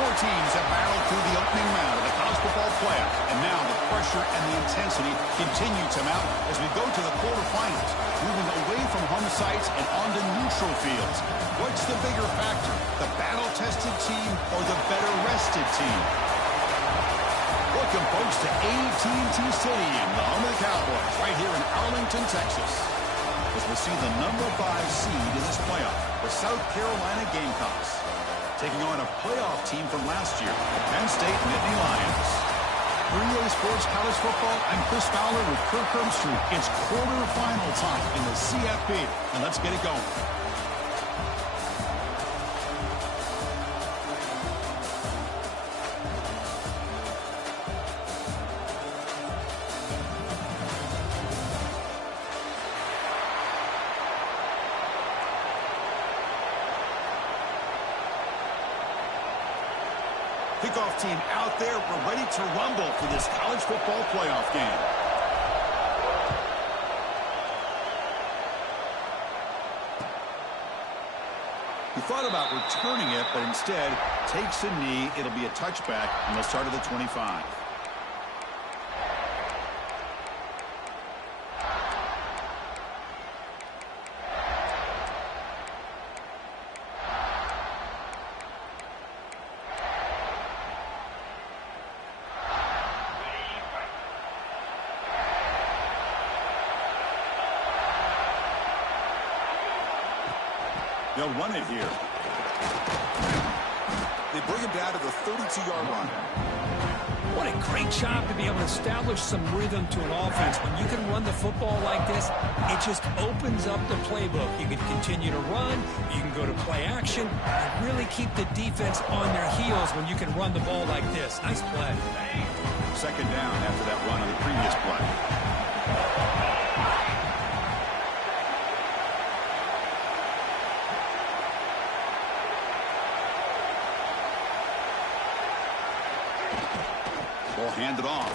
Four teams have battled through the opening round of the college football playoff, and now the pressure and the intensity continue to mount as we go to the quarterfinals, moving away from home sites and onto neutral fields. What's the bigger factor, the battle-tested team or the better-rested team? Welcome, folks, to AT&T Stadium, the home of the Cowboys, right here in Arlington, Texas, as we see the number 5 seed in this playoff, the South Carolina Gamecocks, taking on a playoff team from last year, the Penn State Nittany Lions. For EA Sports College Football, I'm Chris Fowler with Kirk Herbstreit. It's quarterfinal time in the CFP, and let's get it going. Kickoff team out there. We're ready to rumble for this college football playoff game. He thought about returning it, but instead takes a knee. It'll be a touchback, and they'll start at the 25. They'll run it here. They bring him down to the 32-yard line. What a great job to be able to establish some rhythm to an offense. When you can run the football like this, it just opens up the playbook. You can continue to run. You can go to play action. And really keep the defense on their heels when you can run the ball like this. Nice play. Second down after that run on the previous play. Ball handed off.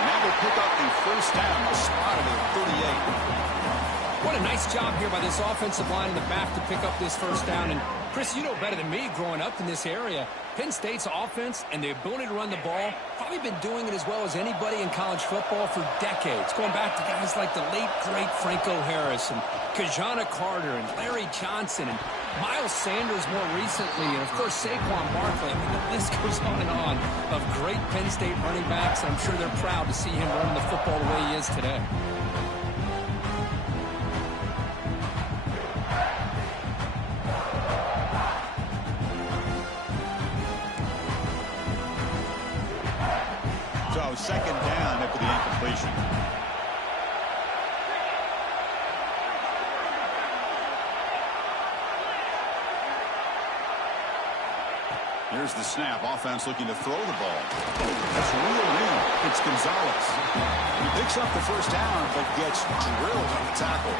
Now they'll pick up the first down, a spot at the 38. What a nice job here by this offensive line in the back to pick up this first down. And Chris, you know better than me growing up in this area, Penn State's offense and the ability to run the ball, probably been doing it as well as anybody in college football for decades. Going back to guys like the late, great Franco Harris and Kajana Carter and Larry Johnson and Miles Sanders more recently, and of course Saquon Barkley. I mean, the list goes on of great Penn State running backs. I'm sure they're proud to see him running the football the way he is today. So second down after the incompletion. Here's the snap. Offense looking to throw the ball. That's reeled in. It's Gonzalez. He picks up the first down, but gets drilled on the tackle.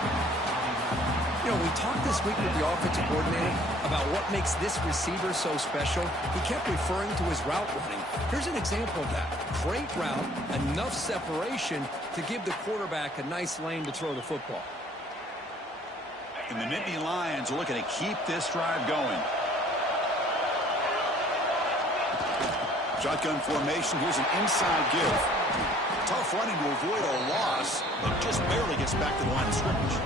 You know, we talked this week with the offensive coordinator about what makes this receiver so special. He kept referring to his route running. Here's an example of that. Great route, enough separation to give the quarterback a nice lane to throw the football. And the Nittany Lions are looking to keep this drive going. Shotgun formation. Here's an inside give. Tough running to avoid a loss, but just barely gets back to the line of scrimmage.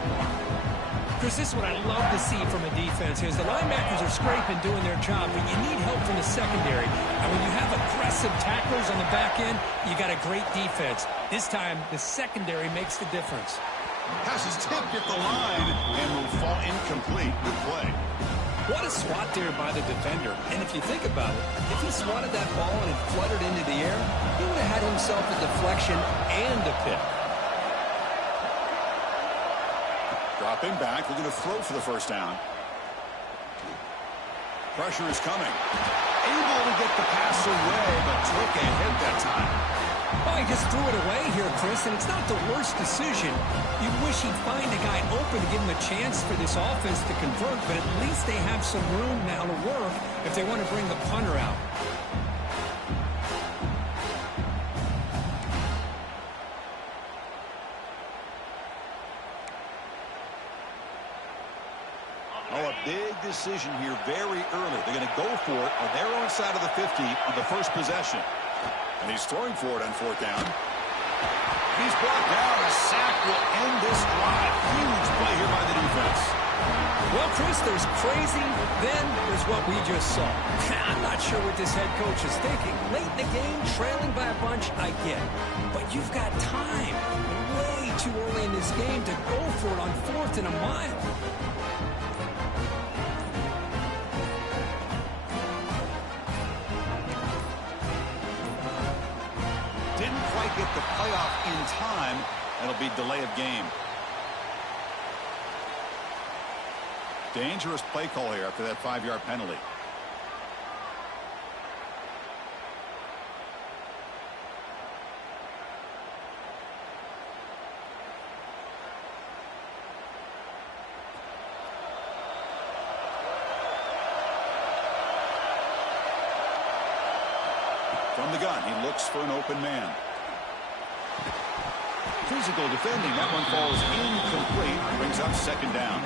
Chris, this is what I love to see from a defense is the linebackers are scraping, doing their job, but you need help from the secondary. And when you have aggressive tacklers on the back end, you got a great defense. This time, the secondary makes the difference. Pass is tipped at the line and will fall incomplete. Good play. What a swat there by the defender. And if you think about it, if he swatted that ball and it fluttered into the air, he would have had himself a deflection and a pick. Dropping back, looking to throw for the first down. Pressure is coming. Able to get the pass away, but took a hit that time. Well, he just threw it away here, Chris, and it's not the worst decision. You wish he'd find a guy open to give him a chance for this offense to convert, but at least they have some room now to work if they want to bring the punter out. Oh, a big decision here very early. They're going to go for it on their own side of the 50 on the first possession. And he's throwing for it on fourth down. He's brought down. A sack will end this drive. Huge play here by the defense. Well, Chris, there's crazy, then there's what we just saw. I'm not sure what this head coach is thinking. Late in the game, trailing by a bunch, I get it. But you've got time. Way too early in this game to go for it on 4th and a mile. Didn't quite get the playoff in time. It'll be delay of game. Dangerous play call here after that 5-yard penalty. From the gun, he looks for an open man. Physical defending. That one falls incomplete. Brings up second down.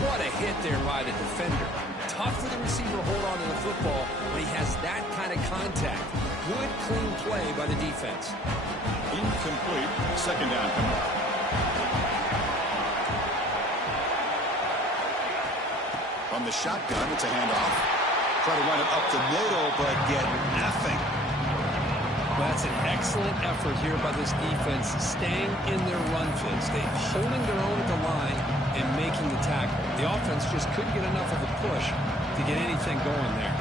What a hit there by the defender. Tough for the receiver to hold on to the football when he has that kind of contact. Good, clean play by the defense. Incomplete. Second down coming up. From the shotgun, it's a handoff. Try to run it up the middle, but get nothing. That's an excellent effort here by this defense, staying in their run fits. They're holding their own at the line and making the tackle. The offense just couldn't get enough of a push to get anything going there.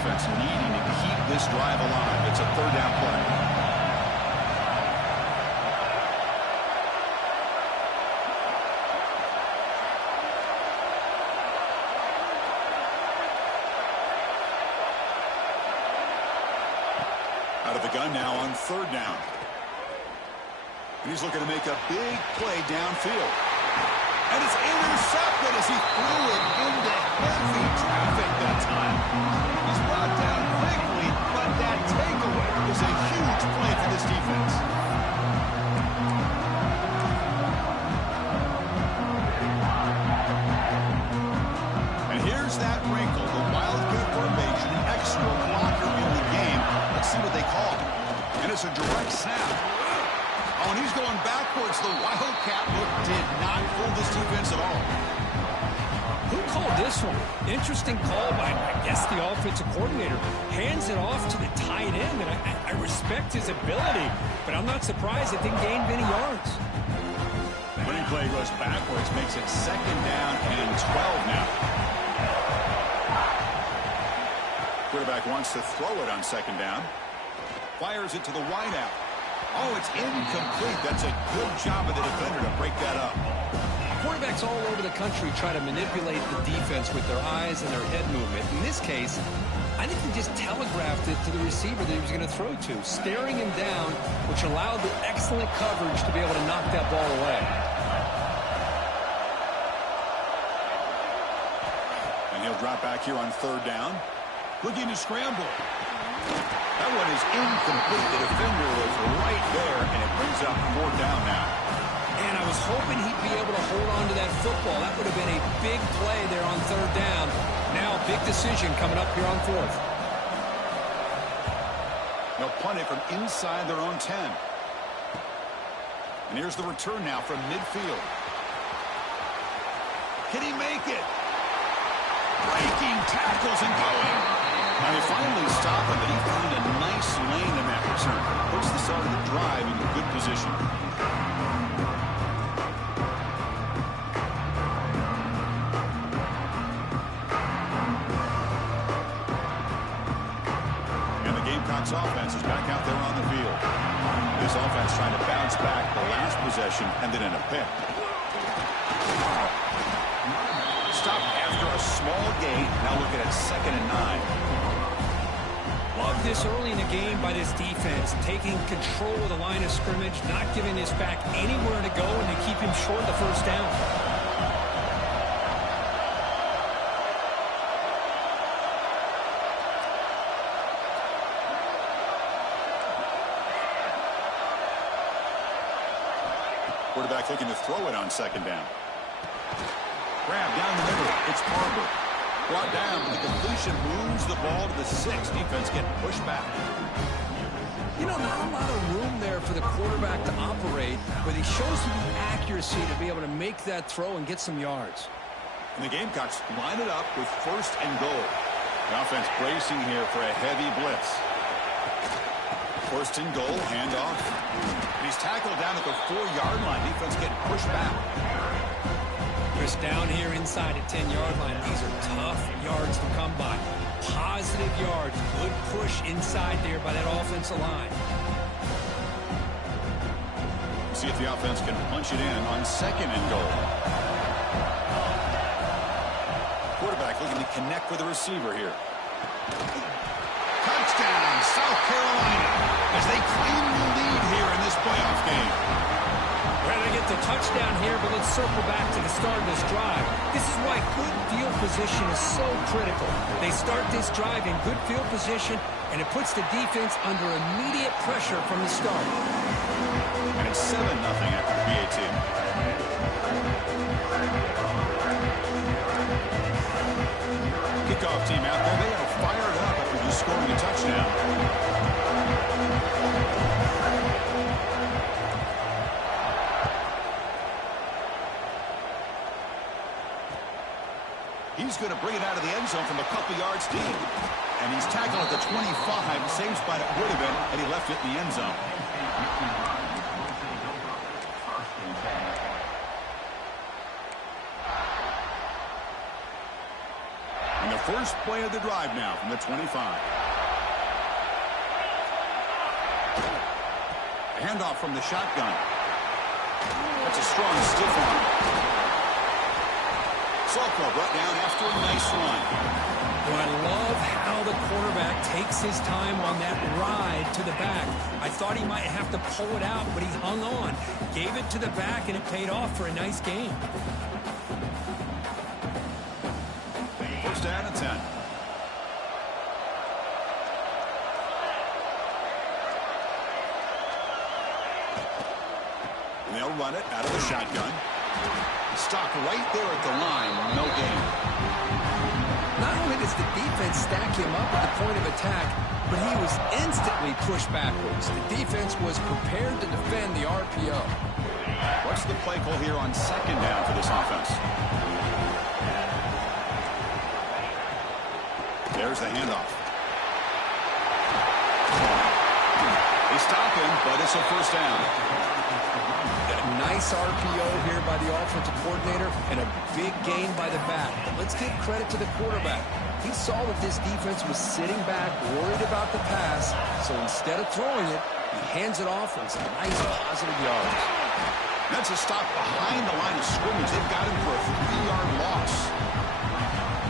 Offense needing to keep this drive alive. It's a third down play. Out of the gun now on third down. And he's looking to make a big play downfield. And it's intercepted as he threw it into heavy traffic that time. He's brought down quickly, but that takeaway is a huge play for this defense. And here's that wrinkle, the Wildcat formation, extra blocker in the game. Let's see what they call. And it's a direct snap. Oh, and he's going backwards. The Wildcat look did not fool this defense at all. Who called this one? Interesting call by, I guess, the offensive coordinator. Hands it off to the tight end, and I respect his ability, but I'm not surprised it didn't gain many yards. The running play goes backwards, makes it second down and 12 now. Quarterback wants to throw it on second down. Fires it to the wideout. Oh, it's incomplete. That's a good job of the defender to break that up. Quarterbacks all over the country try to manipulate the defense with their eyes and their head movement. In this case, I think he just telegraphed it to the receiver that he was going to throw to, staring him down, which allowed the excellent coverage to be able to knock that ball away. And he'll drop back here on third down. Looking to scramble. That one is incomplete. The defender was right there, and it brings up fourth down now. And I was hoping he'd be able to hold on to that football. That would have been a big play there on third down. Now a big decision coming up here on fourth. They'll punt it from inside their own 10. And here's the return now from midfield. Can he make it? Breaking tackles and going. Now they finally stop him, but he found a nice lane in that return. Puts the start of the drive in a good position. And the Gamecocks offense is back out there on the field. This offense trying to bounce back. The last possession ended in a pick. Stop after a small gain. Now looking at 2nd and 9. Love this early in the game by this defense, taking control of the line of scrimmage, not giving this back anywhere to go, and they keep him short of the first down. Quarterback looking to throw it on second down. Grab down the middle. It's Barber. Brought down. The completion moves the ball to the 6. Defense getting pushed back. You know, not a lot of room there for the quarterback to operate, but he shows you the accuracy to be able to make that throw and get some yards. And the Gamecocks line it up with first and goal. The offense bracing here for a heavy blitz. First and goal, handoff. And he's tackled down at the 4-yard line. Defense getting pushed back. Chris, down here inside the 10-yard line, these are tough yards to come by. Positive yards, good push inside there by that offensive line. See if the offense can punch it in on second and goal. Quarterback looking to connect with the receiver here. Touchdown, South Carolina, as they claim the lead here in this playoff game. We're going to get the touchdown here, but let's circle back to the start of this drive. This is why good field position is so critical. They start this drive in good field position, and it puts the defense under immediate pressure from the start. And it's 7-0 after the PAT. Kickoff team out there. They are fired up after just scoring a touchdown. He's going to bring it out of the end zone from a couple yards deep. And he's tackled at the 25. Same spot it would have been had he left it in the end zone. And the first play of the drive now from the 25. A handoff from the shotgun. That's a strong stiff arm. Sokol brought down after a nice run. Well, I love how the quarterback takes his time on that ride to the back. I thought he might have to pull it out, but he hung on. Gave it to the back, and it paid off for a nice game. First down and 10. And they'll run it out of the shotgun. Stopped right there at the line. No gain. Not only does the defense stack him up at the point of attack, but he was instantly pushed backwards. The defense was prepared to defend the RPO. What's the play call here on second down for this offense? There's the handoff. They stop him, but it's a first down. Nice RPO here by the offensive coordinator and a big gain by the back. But let's give credit to the quarterback. He saw that this defense was sitting back, worried about the pass, so instead of throwing it, he hands it off and some nice positive yards. That's a stop behind the line of scrimmage. They've got him for a 3-yard loss.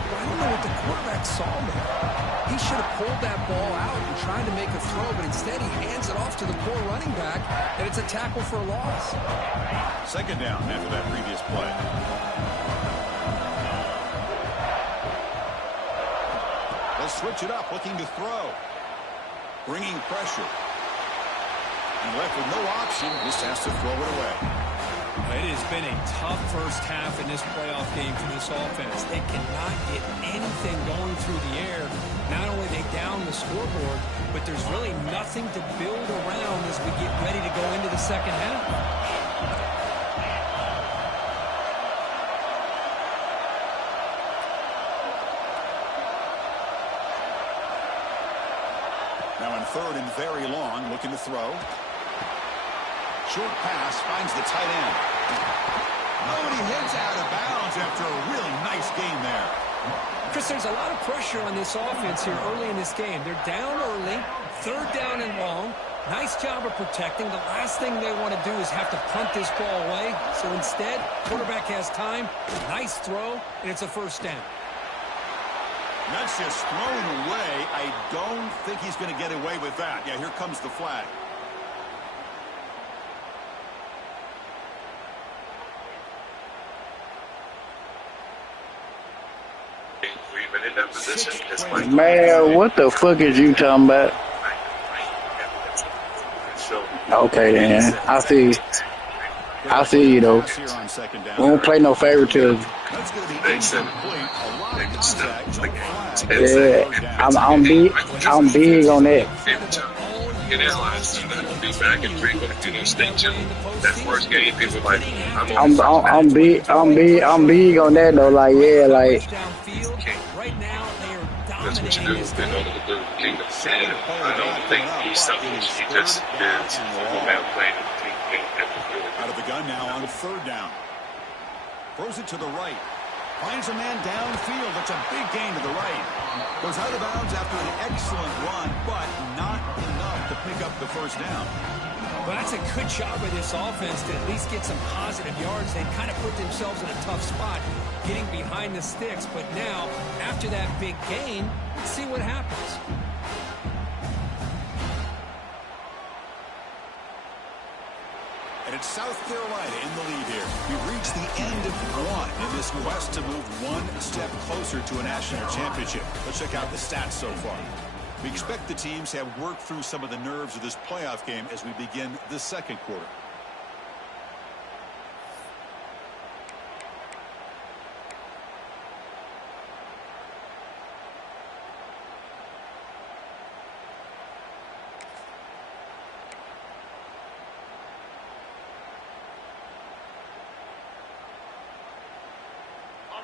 Well, I don't know what the quarterback saw there. He should have pulled that ball out and tried to make a throw, but instead he hands it off to the poor running back, and it's a tackle for a loss. Second down after that previous play. They'll switch it up, looking to throw. Bringing pressure. And left with no option, just has to throw it away. It has been a tough first half in this playoff game for this offense. They cannot get anything going through the air. Not only they down the scoreboard, but there's really nothing to build around as we get ready to go into the second half. Now in third and very long, looking to throw. Short pass finds the tight end. Oh, and he heads out of bounds after a really nice game there. Chris, there's a lot of pressure on this offense here early in this game. They're down early, third down and long. Nice job of protecting. The last thing they want to do is have to punt this ball away. So instead, quarterback has time, nice throw, and it's a first down. That's just thrown away. I don't think he's going to get away with that. Yeah, here comes the flag. Man, what the fuck is you talking about? Okay, then. I see. I see you though. We don't play no favoritism. They said they can stop the Yeah, I'm big on that. get analyzed and then be back in 3 weeks, state champ. That first game, people like, I'm big on that though. Like, yeah, like. That's what you do in order to build the kingdom. And I don't think he's something he just is a man playing in the team. Out of the gun now on 3rd down. Throws it to the right. Finds a man downfield. That's a big gain to the right. Goes out of bounds after an excellent run, but not enough to pick up the first down. Well, that's a good job by this offense to at least get some positive yards. They kind of put themselves in a tough spot getting behind the sticks. But now, after that big gain, let's see what happens. And it's South Carolina in the lead here. We've reached the end of one in this quest to move one step closer to a national championship. Let's check out the stats so far. We expect the teams to have worked through some of the nerves of this playoff game as we begin the second quarter.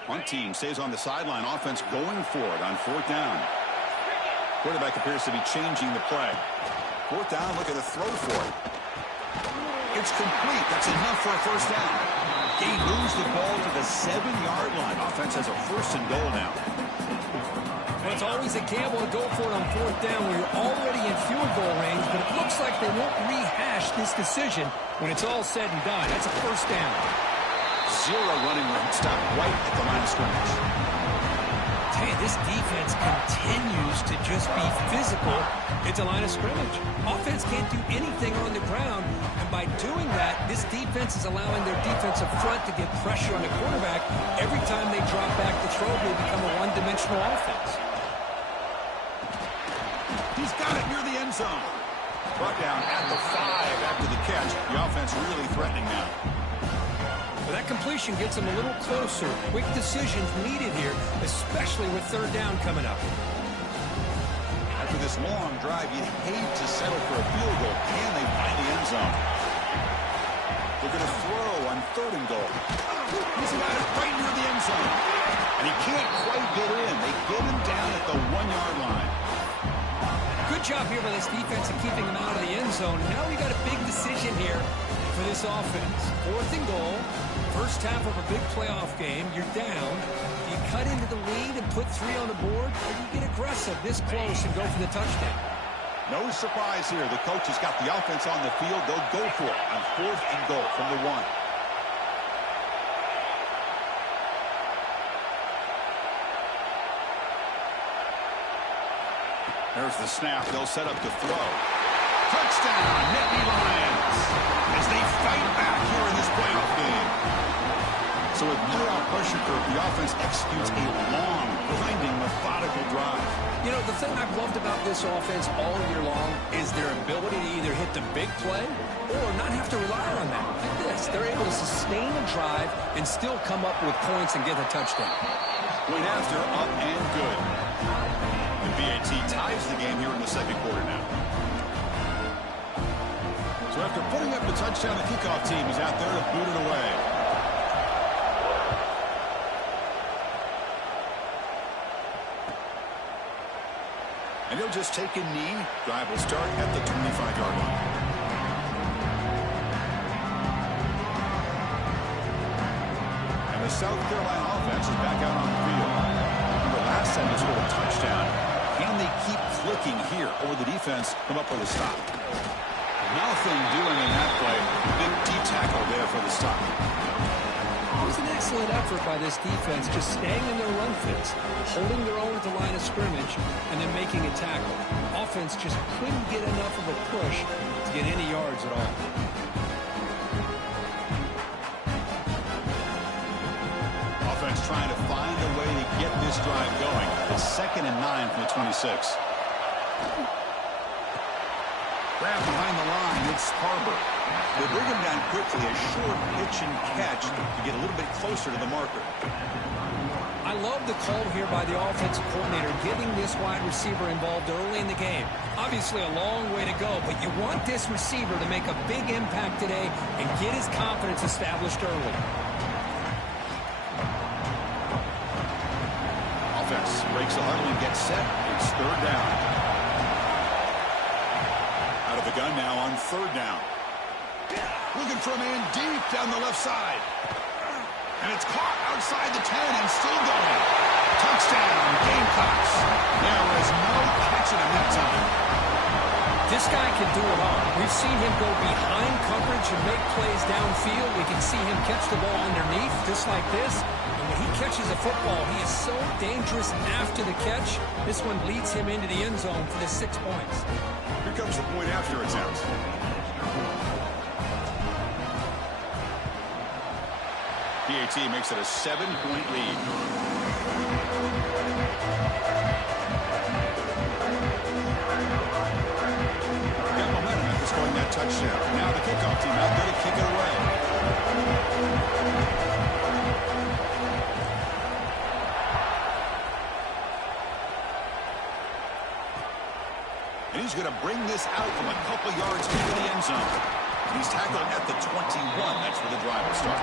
One team stays on the sideline. Offense going for it on 4th down. Quarterback appears to be changing the play. 4th down, look at the throw for it. It's complete. That's enough for a first down. They lose the ball to the 7-yard line. Offense has a 1st and goal now. Well, it's always a gamble to go for it on 4th down when you're already in field goal range, but it looks like they won't rehash this decision when it's all said and done. That's a first down. 0 running room. Stop right at the line of scrimmage. Hey, this defense continues to just be physical at the line of scrimmage. Offense can't do anything on the ground, and by doing that, this defense is allowing their defensive front to get pressure on the quarterback. Every time they drop back to throw, they become a one-dimensional offense. He's got it near the end zone. Brought down at the 5 after the catch. The offense really threatening now. Well, that completion gets them a little closer. Quick decisions needed here, especially with 3rd down coming up. After this long drive, you'd hate to settle for a field goal. Can they find the end zone? They're going to throw on 3rd and goal. He's got it right near the end zone. And he can't quite get in. They get him down at the 1-yard line. Good job here by this defense of keeping him out of the end zone. Now we got a big decision here for this offense. 4th and goal. First half of a big playoff game, you're down. Do you cut into the lead and put 3 on the board, or do you get aggressive this close and go for the touchdown? No surprise here. The coach has got the offense on the field. They'll go for it on 4th and goal from the 1. There's the snap. They'll set up the throw. Touchdown, Nittany Lions, as they fight back here in this playoff game. So with playoff pressure curve, the offense executes a long, grinding, methodical drive. You know, the thing I've loved about this offense all year long is their ability to either hit the big play or not have to rely on that. Look at this. They're able to sustain a drive and still come up with points and get a touchdown. Point after, up and good. The BAT ties the game here in the second quarter now. So after putting up the touchdown, the kickoff team is out there to boot it away. And he'll just take a knee. Drive will start at the 25-yard line. And the South Carolina offense is back out on the field. Remember, last time they scored a touchdown. Can they keep clicking here, or will the defense come up with a stop? Nothing doing in that play. Big D tackle there for the stop. It was an excellent effort by this defense, just staying in their run fits, holding their own at the line of scrimmage, and then making a tackle. Offense just couldn't get enough of a push to get any yards at all. Offense trying to find a way to get this drive going. It's 2nd and 9 from the 26. Grab behind the line. It's Harbor. They bring him down quickly. A short pitch and catch to get a little bit closer to the marker. I love the call here by the offensive coordinator, getting this wide receiver involved early in the game. Obviously a long way to go, but you want this receiver to make a big impact today and get his confidence established early. Offense breaks the huddle and gets set. It's third down. Out of the gun now on third down. Looking for a man deep down the left side. And it's caught outside the 10 and still going. Touchdown, Gamecocks. There was no catching him that time. This guy can do it all. We've seen him go behind coverage and make plays downfield. We can see him catch the ball underneath, just like this. And when he catches a football, he is so dangerous after the catch. This one leads him into the end zone for the 6 points. Here comes the point after attempt. PAT makes it a 7-point lead. Got momentum after scoring that touchdown. Now the kickoff team out there to kick it away. And he's going to bring this out from a couple yards into the end zone. And he's tackled at the 21. That's where the drive will start.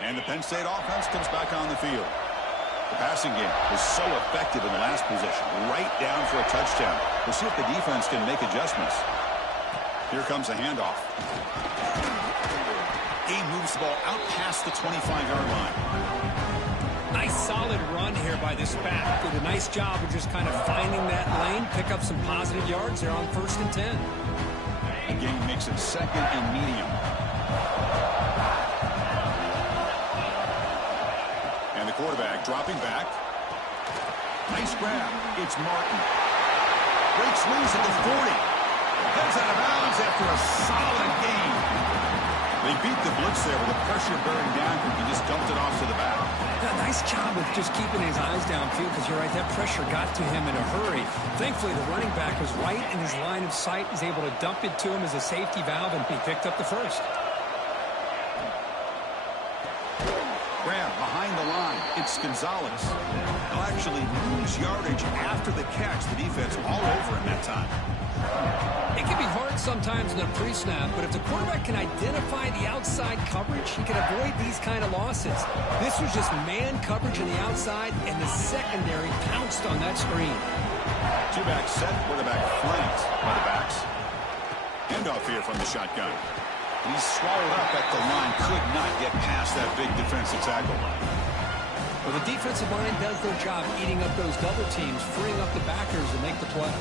And the Penn State offense comes back on the field. The passing game was so effective in the last possession, right down for a touchdown. We'll see if the defense can make adjustments. Here comes a handoff. He moves the ball out past the 25-yard line. Nice solid run here by this back. Did a nice job of just kind of finding that lane, pick up some positive yards there on 1st and 10. The game makes it 2nd and medium. And the quarterback dropping back. Nice grab. It's Martin. Breaks loose at the 40. Heads out of bounds after a solid gain. They beat the blitz there with the pressure bearing down. He just dumped it off to the back. Yeah, nice job of just keeping his eyes downfield because you're right, that pressure got to him in a hurry. Thankfully, the running back was right in his line of sight. He's able to dump it to him as a safety valve, and he picked up the first. Grab behind the line. It's Gonzalez. He'll actually lose yardage after the catch. The defense all over him that time. It can be hard sometimes in a pre-snap, but if the quarterback can identify the outside coverage, he can avoid these kind of losses. This was just man coverage on the outside, and the secondary pounced on that screen. Two-back set, quarterback flanked by the backs. Handoff here from the shotgun. He's swallowed up at the line, could not get past that big defensive tackle. Well, the defensive line does their job eating up those double teams, freeing up the backers to make the play.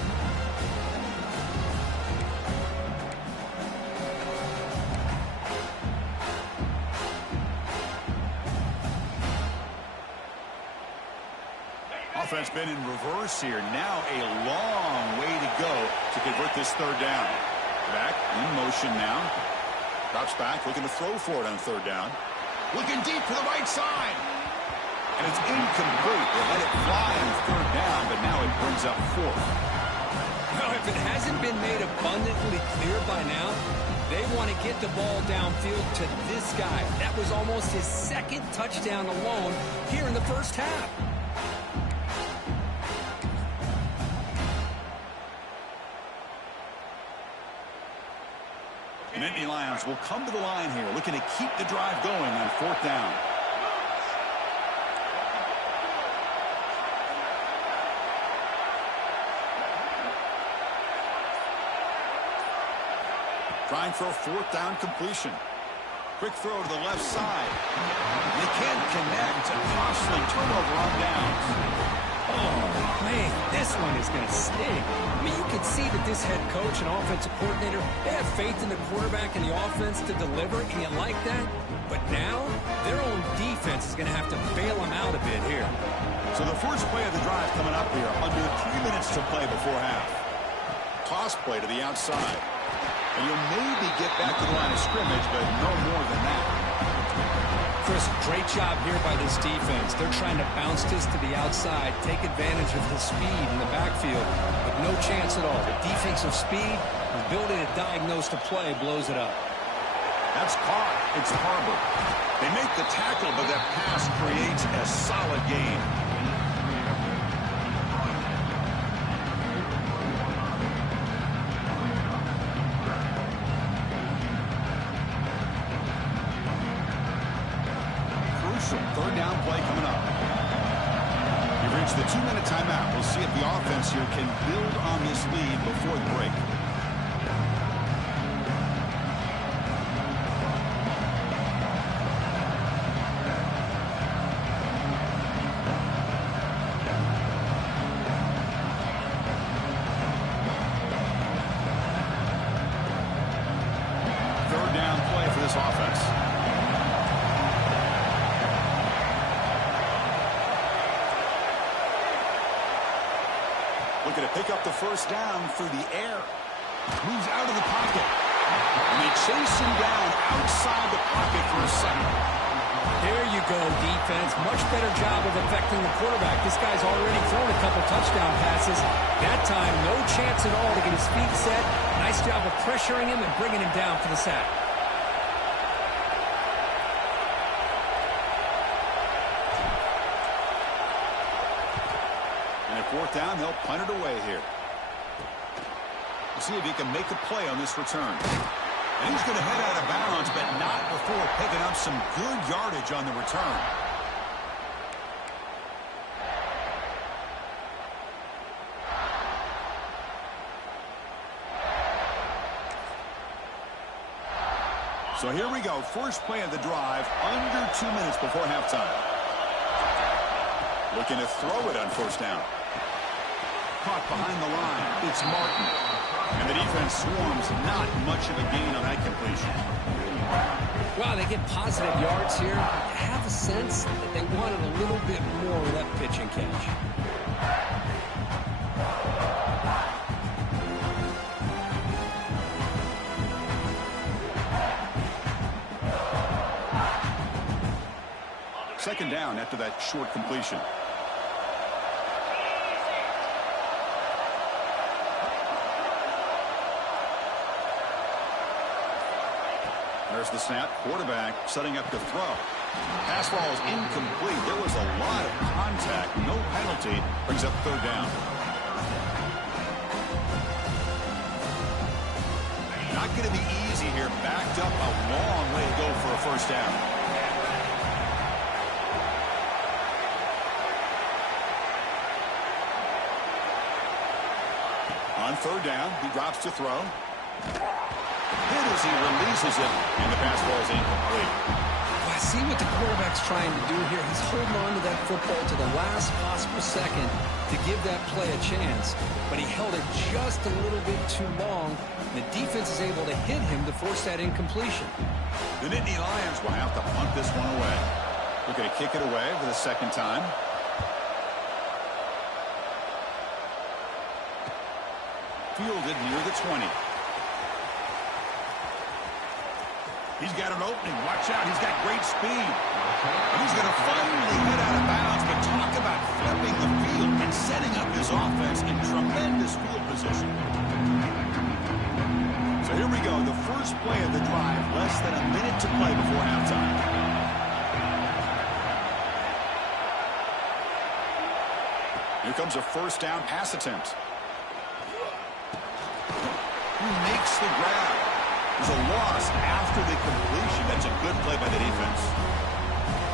Offense been in reverse here. Now a long way to go to convert this third down. Back in motion now. Drops back, looking to throw for it on third down. Looking deep to the right side. And it's incomplete. They let it fly on third down, but now it brings up 4th. Well, if it hasn't been made abundantly clear by now, they want to get the ball downfield to this guy. That was almost his 2nd touchdown alone here in the first half. And Nittany Lions will come to the line here, looking to keep the drive going on 4th down. Trying for a 4th down completion. Quick throw to the left side. They can't connect. A costly turnover on downs. Oh, man, this one is going to sting. I mean, you can see that this head coach and offensive coordinator, they have faith in the quarterback and the offense to deliver, and you like that. But now, their own defense is going to have to bail them out a bit here. So the first play of the drive coming up here, under 3 minutes to play before half. Toss play to the outside. And you'll maybe get back to the line of scrimmage, but no more than that. Chris, great job here by this defense. They're trying to bounce this to the outside, take advantage of his speed in the backfield, but no chance at all. The defensive speed, the ability to diagnose the play blows it up. That's caught. It's Harbor. They make the tackle, but that pass creates a solid gain. Third down play coming up. We've reached the 2-minute timeout. We'll see if the offense here can build on this lead before the break. Third down play for this offense. Looking to pick up the first down through the air. Moves out of the pocket. And they chase him down outside the pocket for a second. There you go, defense. Much better job of affecting the quarterback. This guy's already thrown a couple touchdown passes. That time, no chance at all to get his feet set. Nice job of pressuring him and bringing him down for the sack. Fourth down, they'll punt it away here. We'll see if he can make a play on this return. And he's going to head out of bounds, but not before picking up some good yardage on the return. So here we go. First play of the drive, under 2 minutes before halftime. Looking to throw it on first down. Caught behind the line. It's Martin. And the defense swarms. Not much of a gain on that completion. Wow, they get positive yards here. I have a sense that they wanted a little bit more with that pitch and catch. Second down after that short completion. There's the snap. Quarterback setting up to throw. Pass ball is incomplete. There was a lot of contact. No penalty. Brings up third down. Not going to be easy here. Backed up a long way to go for a first down. On third down, he drops to throw. Hit as he releases it, and the pass ball is incomplete. Well, I see what the quarterback's trying to do here. He's holding on to that football to the last possible second to give that play a chance. But he held it just a little bit too long. The defense is able to hit him to force that incompletion. The Nittany Lions will have to punt this one away. Looking to kick it away for the second time. Fielded near the 20. He's got an opening. Watch out. He's got great speed. And he's going to finally head out of bounds. But talk about flipping the field and setting up his offense in tremendous field position. So here we go. The first play of the drive. Less than a minute to play before halftime. Here comes a first down pass attempt. Who makes the grab? There's a loss after the completion. That's a good play by the defense.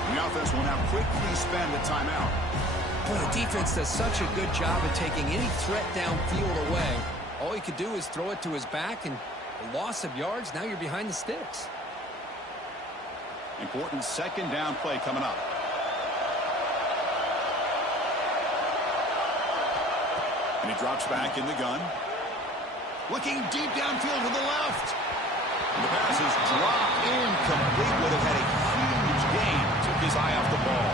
The offense will now quickly spend the timeout. Boy, the defense does such a good job of taking any threat downfield away. All he could do is throw it to his back, and a loss of yards, now you're behind the sticks. Important second down play coming up. And he drops back in the gun. Looking deep downfield to the left. And the pass is dropped incomplete. Would have had a huge gain. Took his eye off the ball.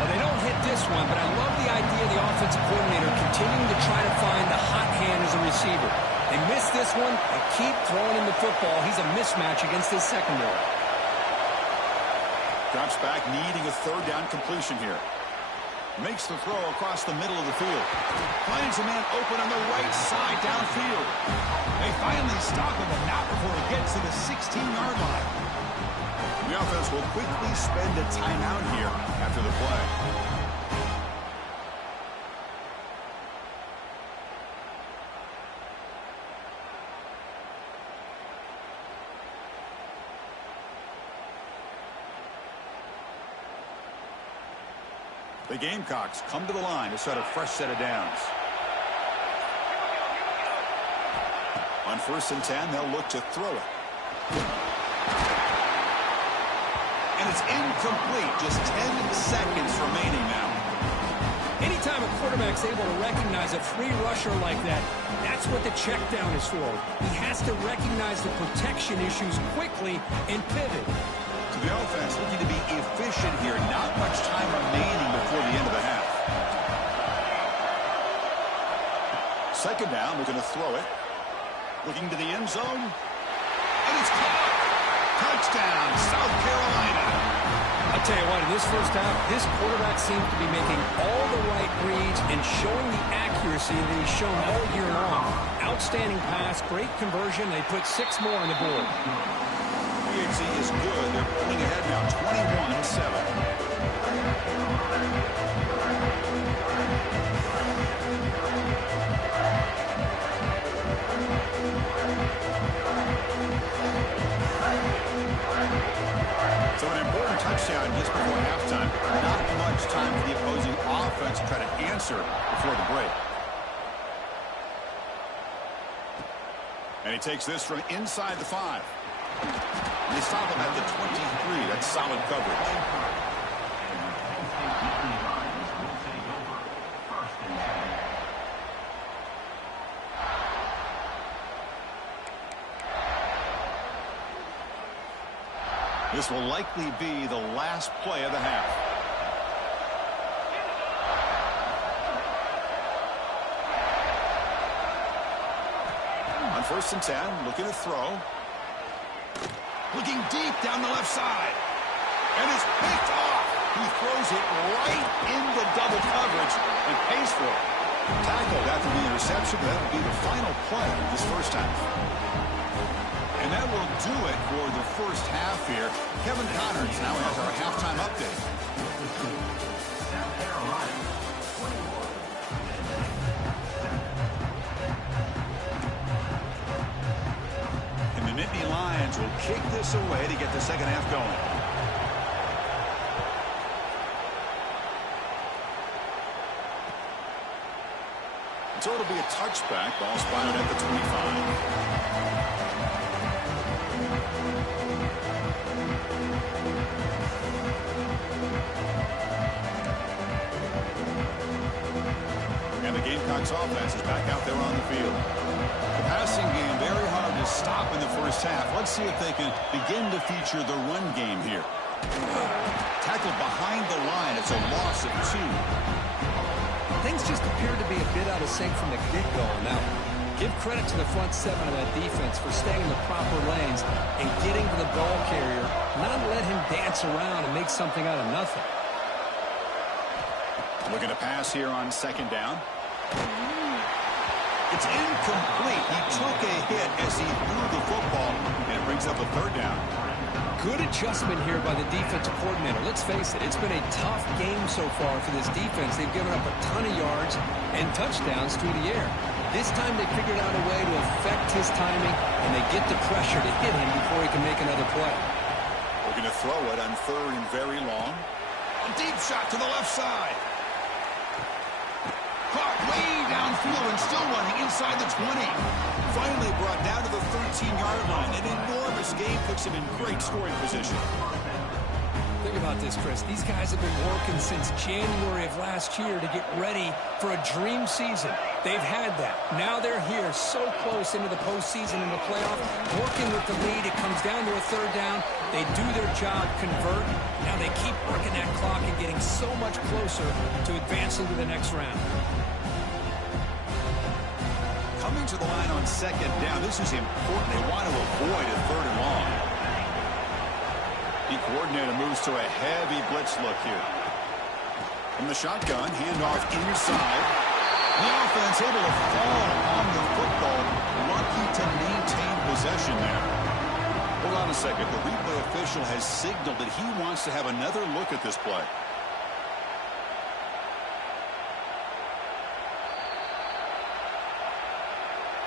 Well, they don't hit this one, but I love the idea of the offensive coordinator continuing to try to find the hot hand as a receiver. They They missed this one. They keep throwing him the football. He's a mismatch against his secondary. Drops back, needing a third down completion here. Makes the throw across the middle of the field. Finds a man open on the right side downfield. They finally stop him, but not before he gets to the 16-yard line. The offense will quickly spend a timeout here after the play. The Gamecocks come to the line to set a fresh set of downs. On 1st and 10, they'll look to throw it. And it's incomplete. Just 10 seconds remaining now. Anytime a quarterback's able to recognize a free rusher like that, that's what the check down is for. He has to recognize the protection issues quickly and pivot. To the offense, looking to be efficient here. Not much time remaining before the end of the half. Second down, looking to throw it. Looking to the end zone. And it's caught. Touchdown, South Carolina. I'll tell you what, in this first half, this quarterback seems to be making all the right reads and showing the accuracy that he's shown all year long. Outstanding pass, great conversion. They put 6 more on the board. PHC is good. They're pulling ahead now, 21-7. So an important touchdown just before halftime. Not much time for the opposing offense to try to answer before the break. And he takes this from inside the 5. They stop him at the 23. That's solid coverage. This will likely be the last play of the half. On 1st and 10, looking to throw. Looking deep down the left side. And it's picked off. He throws it right into double coverage and pays for it. Tackled after the interception. That will be the final play of this first half. And that will do it for the first half here. Kevin Connors now has our halftime update. And the Nittany Lions will kick this away to get the second half going. So it'll be a touchback. Ball spotted at the 25. And the Gamecocks offense is back out there on the field. The passing game very hard to stop in the first half. Let's see if they can begin to feature the run game here. Tackled behind the line. It's a loss of 2. Things just appear to be a bit out of sync from the get-go. Now, give credit to the front 7 of that defense for staying in the proper lanes and getting to the ball carrier, not let him dance around and make something out of nothing. Looking to pass here on second down. It's incomplete. He took a hit as he threw the football, and it brings up a third down. Good adjustment here by the defensive coordinator. Let's face it, it's been a tough game so far for this defense. They've given up a ton of yards and touchdowns through the air. This time they figured out a way to affect his timing, and they get the pressure to hit him before he can make another play. We're going to throw it on 3rd and very long. A deep shot to the left side. Caught way downfield and still running inside the 20. Finally brought down to the 13-yard line. An enormous gain puts him in great scoring position. Think about this, Chris. These guys have been working since January of last year to get ready for a dream season. They've had that. Now they're here so close into the postseason and the playoff, working with the lead. It comes down to a third down. They do their job, convert. Now they keep working that clock and getting so much closer to advancing to the next round. Coming to the line on second down. This is important. They want to avoid a third and long. The coordinator moves to a heavy blitz look here. From the shotgun, handoff inside. The offense able to fall on the football. Lucky to maintain possession there. Hold on a second. The replay official has signaled that he wants to have another look at this play.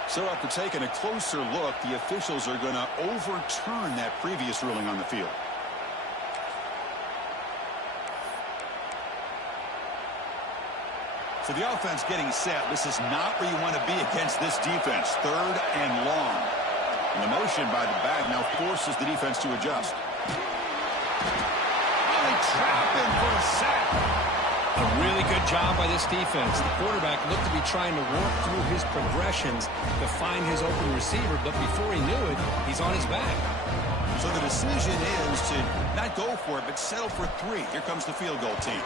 So after taking a closer look, the officials are going to overturn that previous ruling on the field. So the offense getting set. This is not where you want to be against this defense. Third and long. And the motion by the back now forces the defense to adjust. Oh, they trap him for a sack. A really good job by this defense. The quarterback looked to be trying to work through his progressions to find his open receiver, but before he knew it, he's on his back. So the decision is to not go for it, but settle for 3. Here comes the field goal team.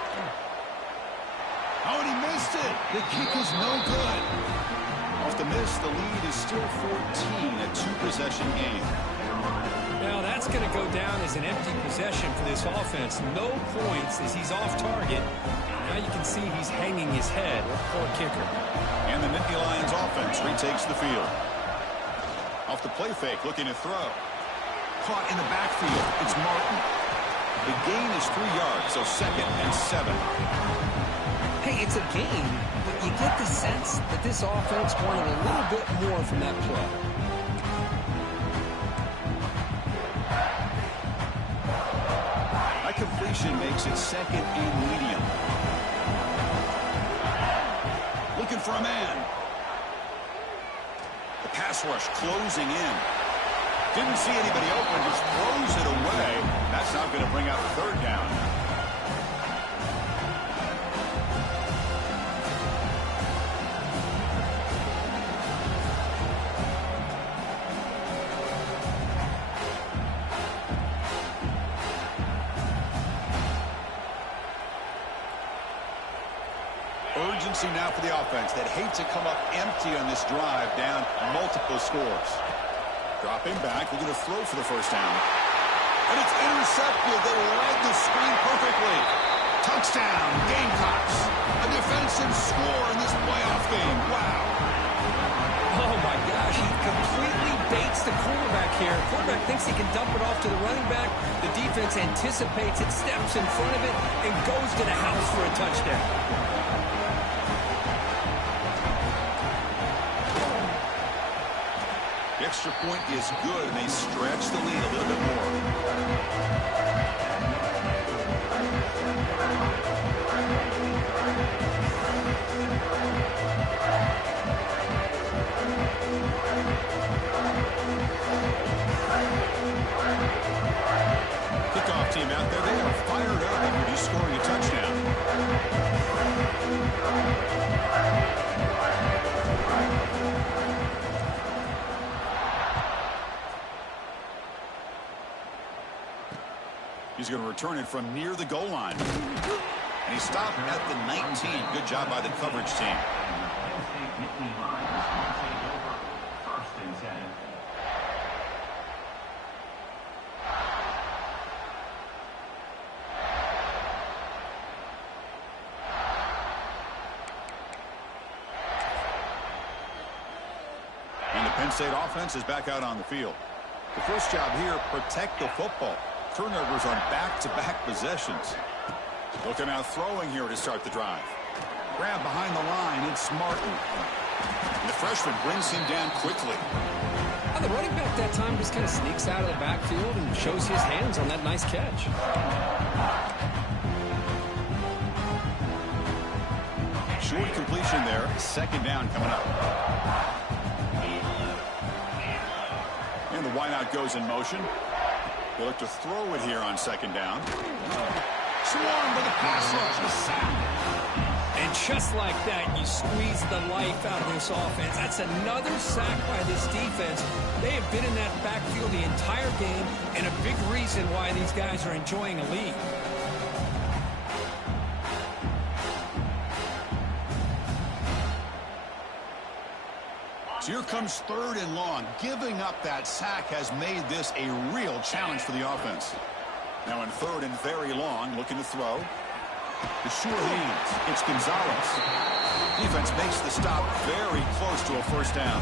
Oh, and he missed it. The kick is no good. Off the miss, the lead is still 14, a 2-possession game. Now that's going to go down as an empty possession for this offense. No points as he's off target. Now you can see he's hanging his head. Poor kicker. And the Nittany Lions offense retakes the field. Off the play fake, looking to throw. Caught in the backfield. It's Martin. The gain is 3 yards, so 2nd and 7. Hey, it's a game, but you get the sense that this offense wanted a little bit more from that play. That completion makes it 2nd and medium. Looking for a man. The pass rush closing in. Didn't see anybody open, just throws it away. That's not going to bring out 3rd down. Urgency now for the offense that hate to come up empty on this drive, down multiple scores. Dropping back, looking to throw for the 1st down. And it's intercepted. They read the screen perfectly. Touchdown, Gamecocks. A defensive score in this playoff game. Wow. Oh, my gosh, he completely baits the quarterback here. Quarterback thinks he can dump it off to the running back. The defense anticipates it, steps in front of it, and goes to the house for a touchdown. The extra point is good, and they stretch the lead a little bit more. Kickoff team out there, they are fired up after just scoring a touchdown. He's going to return it from near the goal line. And he stopped at the 19. Good job by the coverage team. And the Penn State offense is back out on the field. The first job here, protect the football. Turnovers on back-to-back possessions. Looking out throwing here to start the drive. Grab behind the line, it's Martin. And the freshman brings him down quickly. The running back that time just kind of sneaks out of the backfield and shows his hands on that nice catch. Short completion there, 2nd down coming up. And the wideout goes in motion. They look to throw it here on 2nd down. Swarmed by the pass rush, the sack. And just like that, you squeeze the life out of this offense. That's another sack by this defense. They have been in that backfield the entire game, and a big reason why these guys are enjoying a lead. So here comes 3rd and long. Giving up that sack has made this a real challenge for the offense. Now in 3rd and very long, looking to throw. The sure hands. It's Gonzalez. Defense makes the stop very close to a 1st down.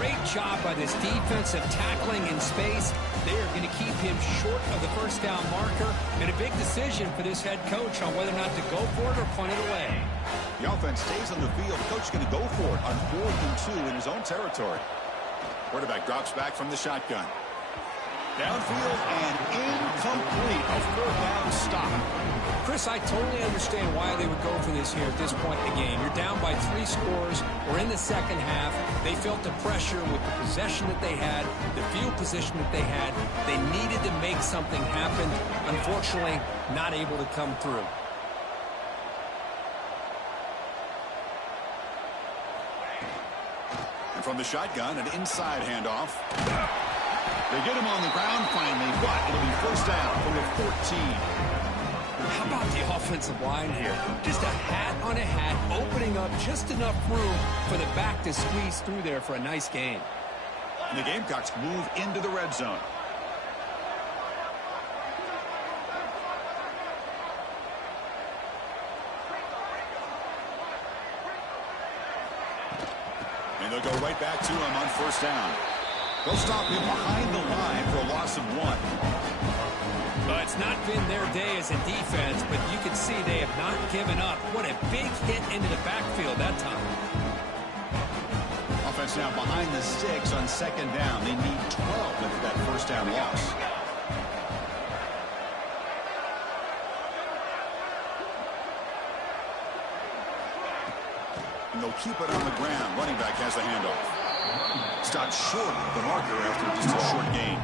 Great job by this defensive tackling in space. They are going to keep him short of the 1st down marker. And a big decision for this head coach on whether or not to go for it or punt it away. The offense stays on the field. Coach is going to go for it on 4th and 2 in his own territory. Quarterback drops back from the shotgun. Downfield and incomplete. A 4th down stop. Chris, I totally understand why they would go for this here at this point in the game. You're down by 3 scores. We're in the 2nd half. They felt the pressure with the possession that they had, the field position that they had. They needed to make something happen. Unfortunately, not able to come through. And from the shotgun, an inside handoff. They get him on the ground finally, but it'll be 1st down from the 14. How about the offensive line here? Just a hat on a hat, opening up just enough room for the back to squeeze through there for a nice gain. And the Gamecocks move into the red zone. And they'll go right back to him on 1st down. They'll stop him behind the line for a loss of 1. Well, it's not been their day as a defense, but you can see they have not given up. What a big hit into the backfield that time. Offense now behind the 6 on 2nd down. They need 12 after that 1st down loss. And they'll keep it on the ground. Running back has the handoff. Stopped short of the marker after just a short gain.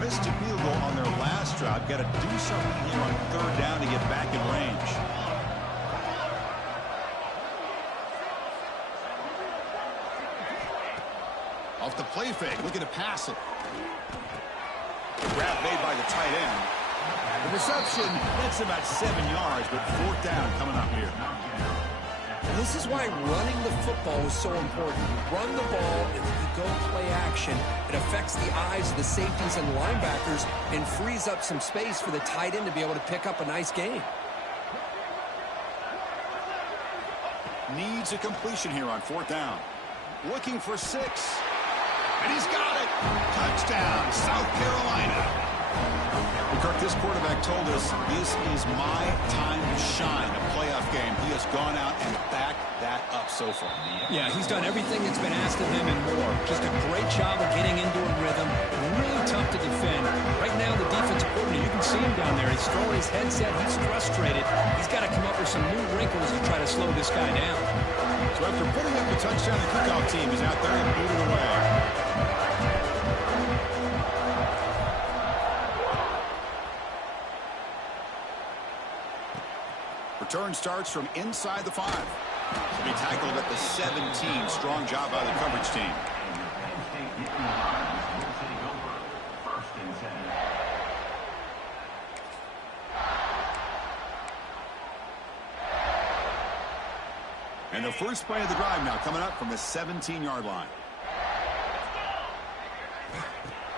Missed a field goal on their last drive. Got to do something here on 3rd down to get back in range. Off the play fake, looking to pass it. The grab made by the tight end. The reception, that's about 7 yards, but 4th down coming up here. This is why running the football is so important. You run the ball, and you go play action. It affects the eyes of the safeties and the linebackers and frees up some space for the tight end to be able to pick up a nice gain. Needs a completion here on 4th down. Looking for 6. And he's got it. Touchdown, South Carolina. Kirk, this quarterback told us this is my time to shine, a playoff game. He has gone out and backed that up so far. Yeah, he's done everything that's been asked of him and more. Just a great job of getting into a rhythm. Really tough to defend. Right now, the defensive coordinator, you can see him down there. He's throwing his headset. He's frustrated. He's got to come up with some new wrinkles to try to slow this guy down. So after putting up the touchdown, the kickoff team is out there and moving away. Return starts from inside the 5. He'll be tackled at the 17. Strong job by the coverage team. And the first play of the drive now coming up from the 17-yard line.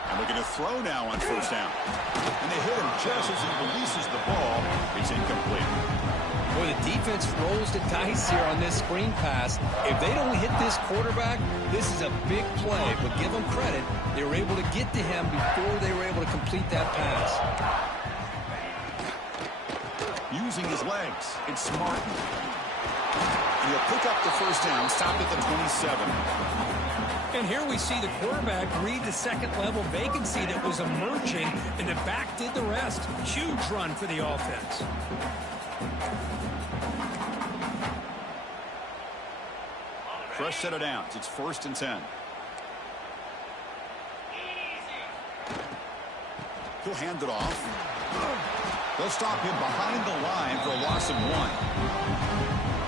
And looking to throw now on 1st down. And they hit him just as he releases the ball. It's incomplete. Boy, the defense rolls the dice here on this screen pass. If they don't hit this quarterback, this is a big play. But give them credit. They were able to get to him before they were able to complete that pass. Using his legs, it's smart. And he'll pick up the 1st down, stop at the 27. And here we see the quarterback read the 2nd-level vacancy that was emerging, and the back did the rest. Huge run for the offense. Fresh set of downs. It's 1st and 10. He'll hand it off. They'll stop him behind the line for a loss of 1.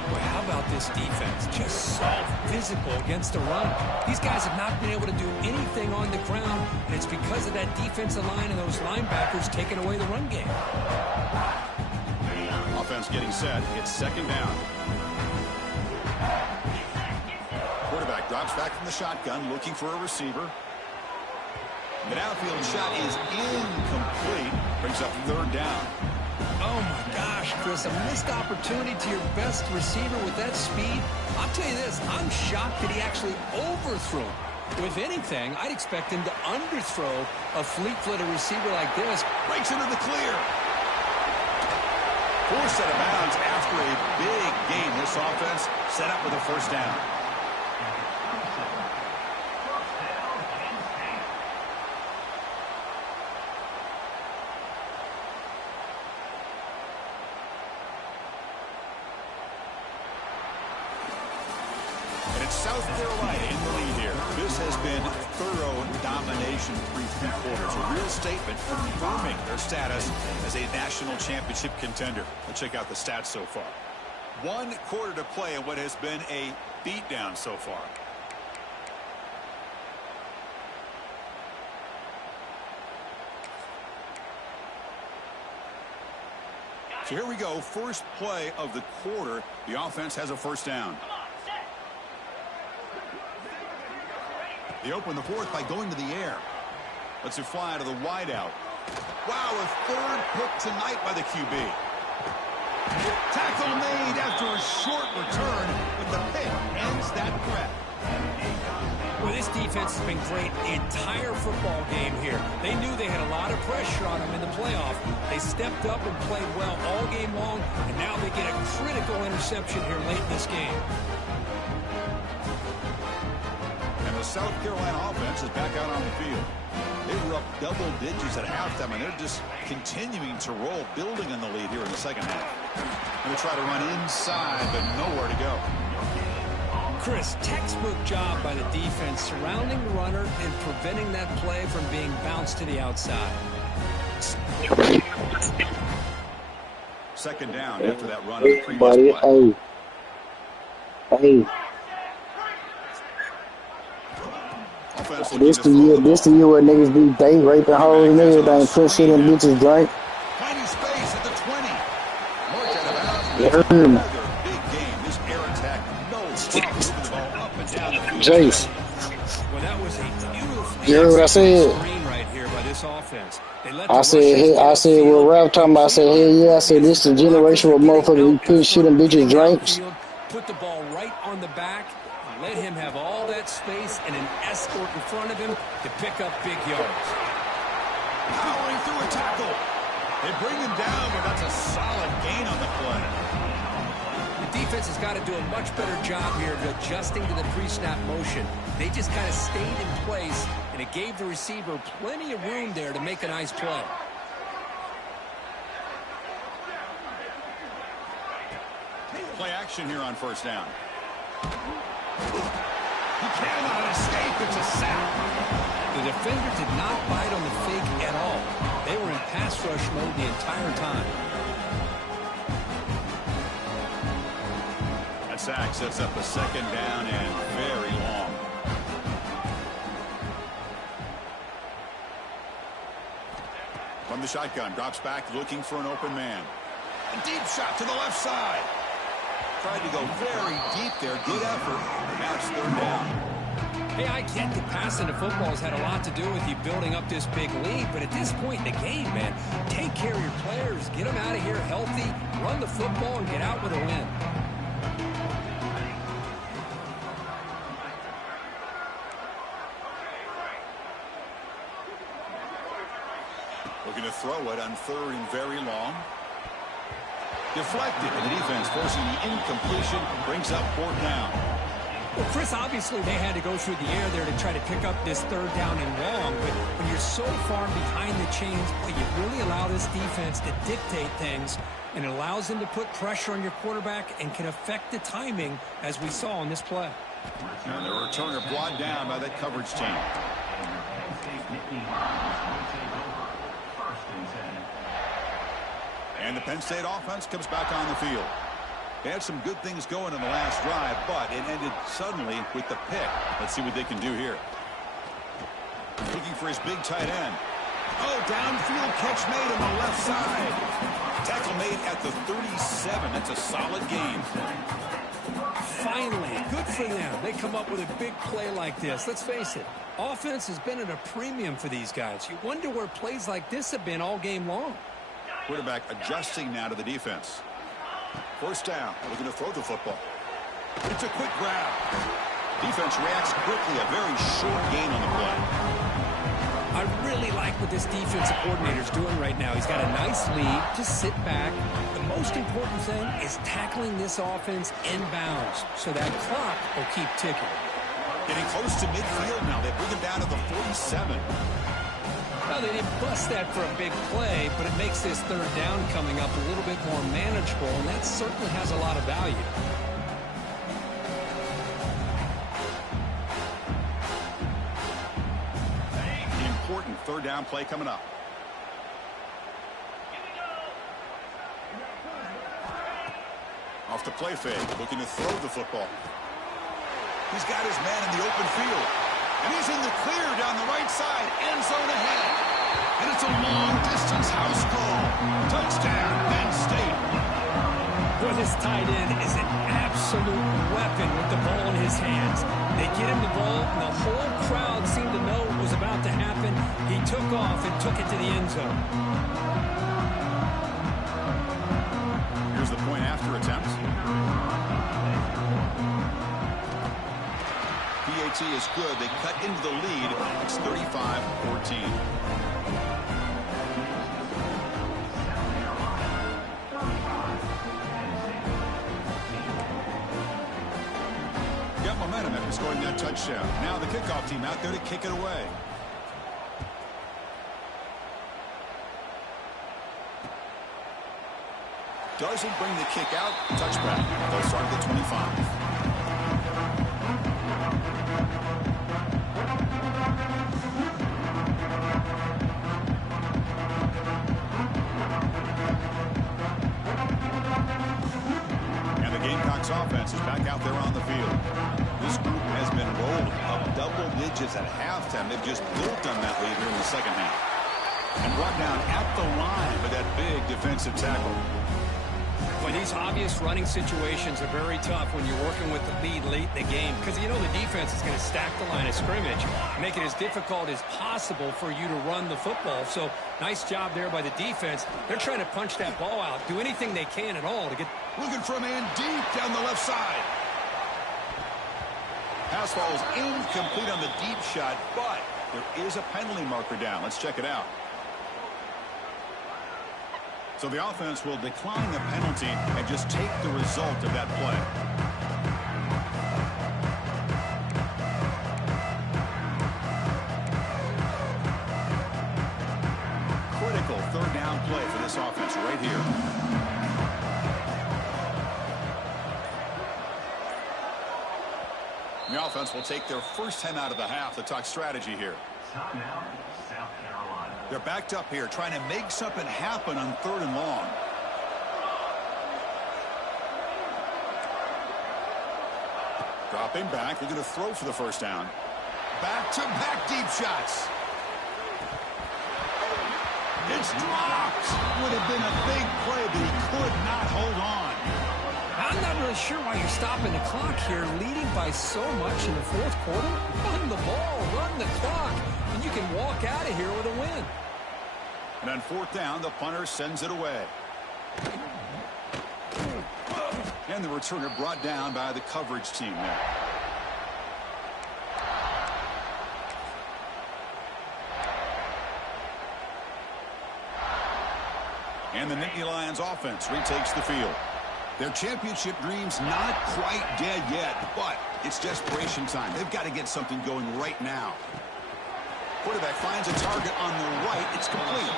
Boy, how about this defense? Just so physical against the run. These guys have not been able to do anything on the ground, and it's because of that defensive line and those linebackers taking away the run game. Offense getting set. It's second down. Quarterback drops back from the shotgun, looking for a receiver. The downfield shot is incomplete. Brings up third down. Oh, my gosh, Chris, a missed opportunity to your best receiver with that speed. I'll tell you this, I'm shocked that he actually overthrew him. If anything, I'd expect him to underthrow a fleet-footed receiver like this. Breaks into the clear. Forced out of bounds after a big gain. This offense set up with a first down. South Carolina in the lead here. This has been thorough domination through 3 quarters. A real statement confirming their status as a national championship contender. Let's check out the stats so far. 1 quarter to play in what has been a beatdown so far. So here we go. First play of the quarter. The offense has a first down. They open the fourth by going to the air. Lets it fly out of the wideout. Wow, a third pick tonight by the QB. Tackle made after a short return, but the pick ends that threat. Well, this defense has been great the entire football game here. They knew they had a lot of pressure on them in the playoff. They stepped up and played well all game long, and now they get a critical interception here late in this game. The South Carolina offense is back out on the field. They were up double digits at halftime, and they're just continuing to roll, building on the lead here in the second half. Going to try to run inside, but nowhere to go. Chris, textbook job by the defense surrounding the runner and preventing that play from being bounced to the outside. Second down after that run on the previous play. Hey. This the year where niggas be date raping hoes and everything, put shit in bitches' drink. Finding space at the 20. You heard me. Big game. This air attack, no problem moving the ball up and down the field. Jace. Well, that was a beautiful you heard what I said? screen right here by this offense. I said, well, Ralph talking about, I said, hell yeah, I said, this is a generation where motherfuckers be putting shit in bitches' drinks. Put the ball right on the back. Let him have all that space and an escort in front of him to pick up big yards. Powering through a tackle. They bring him down, but that's a solid gain on the play. The defense has got to do a much better job here of adjusting to the pre-snap motion. They just kind of stayed in place, and it gave the receiver plenty of room there to make a nice play. Play action here on first down. He cannot escape. It's a sack. The defender did not bite on the fake at all. They were in pass rush mode the entire time. That sack sets up a second down and very long. From the shotgun, drops back looking for an open man. A deep shot to the left side. Tried to go very deep there. Good effort. Now it's third down. Hey, I get that passing the football has had a lot to do with you building up this big lead, but at this point in the game, man, take care of your players. Get them out of here healthy, run the football, and get out with a win. Looking to throw it on third and very long. Deflected, and the defense forcing the incompletion, brings up fourth down. Well, Chris, obviously they had to go through the air there to try to pick up this third down and long, but when you're so far behind the chains, well, you really allow this defense to dictate things, and it allows them to put pressure on your quarterback and can affect the timing, as we saw on this play. And the returner brought down by that coverage team. And the Penn State offense comes back on the field. They had some good things going in the last drive, but it ended suddenly with the pick. Let's see what they can do here. Looking for his big tight end. Oh, downfield catch made on the left side. Tackle made at the 37. That's a solid gain. Finally, good for them. They come up with a big play like this. Let's face it, offense has been at a premium for these guys. You wonder where plays like this have been all game long. Quarterback adjusting now to the defense. First down. Looking to throw the football. It's a quick grab. Defense reacts quickly. A very short gain on the play. I really like what this defensive coordinator is doing right now. He's got a nice lead. Just sit back. The most important thing is tackling this offense inbounds so that clock will keep ticking. Getting close to midfield now. They bring him down to the 47. Well, they didn't bust that for a big play, but it makes this third down coming up a little bit more manageable, and that certainly has a lot of value. Important third down play coming up. Off the play fake, looking to throw the football. He's got his man in the open field. And he's in the clear down the right side, end zone ahead. And it's a long-distance house call. Touchdown, Penn State. Boy, this tight end is an absolute weapon with the ball in his hands. They get him the ball, and the whole crowd seemed to know what was about to happen. He took off and took it to the end zone. Here's the point after attempt. PAT is good. They cut into the lead. It's 35-14. Got momentum after scoring that touchdown. Now the kickoff team out there to kick it away. Doesn't bring the kick out. Touchback. They'll start at the 25. Offense is back out there on the field. This group has been rolled up double digits at halftime. They've just built on that lead here in the second half. And brought down at the line with that big defensive tackle. Well, these obvious running situations are very tough when you're working with the lead late in the game because you know the defense is going to stack the line of scrimmage, make it as difficult as possible for you to run the football. So nice job there by the defense. They're trying to punch that ball out, do anything they can at all to get. Looking for a man deep down the left side. Pass falls incomplete on the deep shot, but there is a penalty marker down. Let's check it out. So the offense will decline the penalty and just take the result of that play. Critical third down play for this offense right here. The offense will take their first time out of the half to talk strategy here. They're backed up here, trying to make something happen on third and long. Dropping back, they're going to throw for the first down. Back-to-back deep shots. It's dropped. Would have been a big play, but he could not hold on. I'm not really sure why you're stopping the clock here, leading by so much in the fourth quarter. Run the ball, run the clock, and you can walk out of here with a win. And on fourth down, the punter sends it away. And the returner brought down by the coverage team there. And the Nittany Lions offense retakes the field. Their championship dreams not quite dead yet, but it's desperation time. They've got to get something going right now. Quarterback finds a target on the right. It's complete.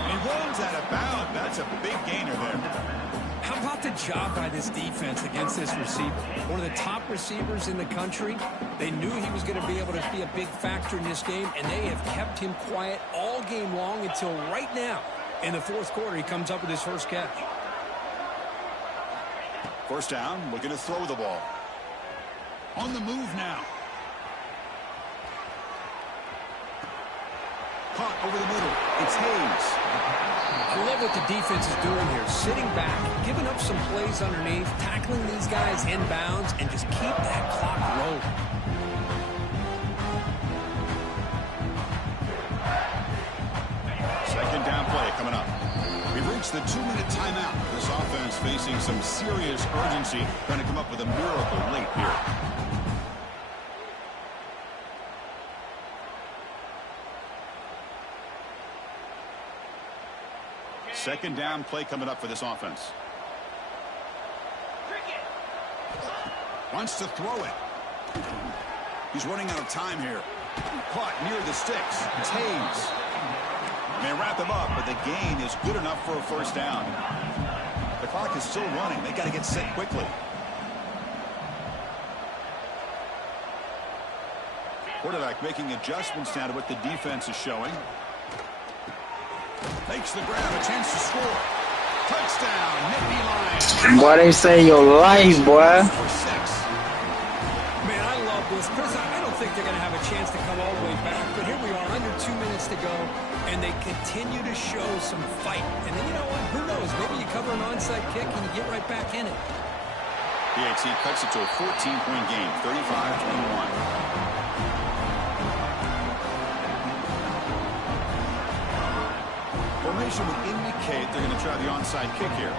And he runs out of bounds. That's a big gainer there. How about the job by this defense against this receiver? One of the top receivers in the country. They knew he was going to be able to be a big factor in this game, and they have kept him quiet all game long until right now. In the fourth quarter, he comes up with his first catch. First down, looking to throw the ball. On the move now. Caught over the middle. It's Hayes. I love what the defense is doing here. Sitting back, giving up some plays underneath, tackling these guys inbounds, and just keep that clock rolling. Second down play coming up. We've reached the 2-minute timeout. This offense facing some serious urgency, trying to come up with a miracle late here. Second down play coming up for this offense. Wants to throw it. He's running out of time here. Caught near the sticks. It's Hayes. They wrap him up, but the gain is good enough for a first down. The clock is still running. They got to get set quickly. Quarterback making adjustments now to what the defense is showing. Makes the grab, a chance to score. Touchdown, Nittany Lions. Boy, they say your life, boy. Man, I love this. Chris, I don't think they're going to have a chance to come all the way back, but here we are, under 2 minutes to go, and they continue to show some fight. And then, you know what? Who knows? Maybe you cover an onside kick and you get right back in it. PAT cuts it to a 14-point game, 35-21. Formation would indicate they're going to try the onside kick here.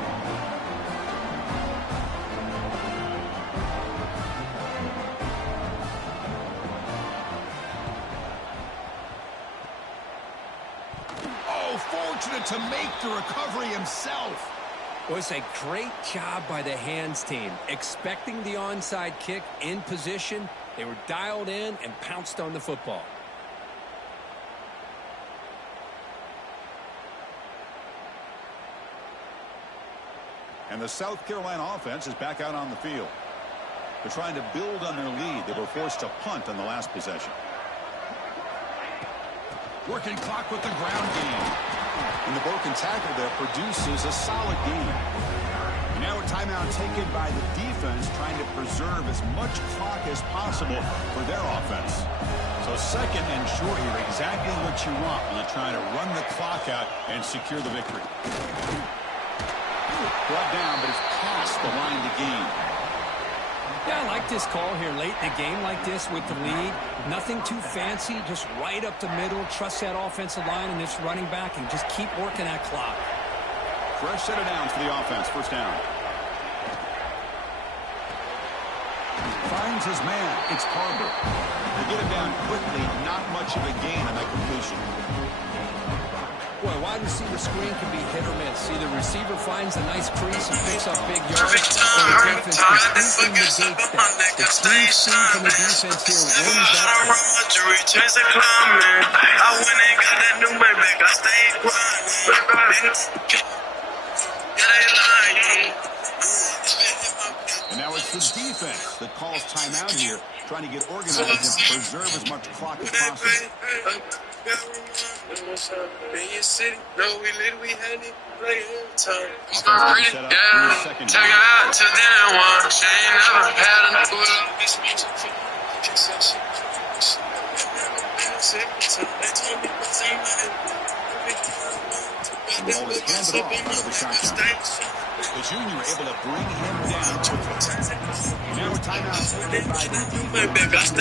Oh, fortunate to make the recovery himself. Was a great job by the hands team. Expecting the onside kick in position, they were dialed in and pounced on the football. And the South Carolina offense is back out on the field. They're trying to build on their lead. They were forced to punt on the last possession. Working clock with the ground game. And the broken tackle there produces a solid gain. And now a timeout taken by the defense, trying to preserve as much clock as possible for their offense. So second and short here, exactly what you want when you're trying to run the clock out and secure the victory. Brought down, but it's past the line to gain. Yeah, I like this call here late in the game like this with the lead. Nothing too fancy, just right up the middle. Trust that offensive line and this running back and just keep working that clock. Fresh set of downs for the offense. First down. Finds his man. It's Carver. They get him down quickly. Not much of a gain on that completion. Boy, wide receiver screen can be hit or miss. Either receiver finds a nice crease and picks up big yards, or the defense completely negates that. The clean scheme from the defense here wins that play. And now it's the defense that calls timeout here, trying to get organized and preserve as much clock as possible. City, no, we had it right every time. Set up in the second Take it out to dinner one. She ain't never had a nigga with all these The ball is handed off out of the shotgun. The junior able to bring him down quickly. Now a timeout taken by the defense.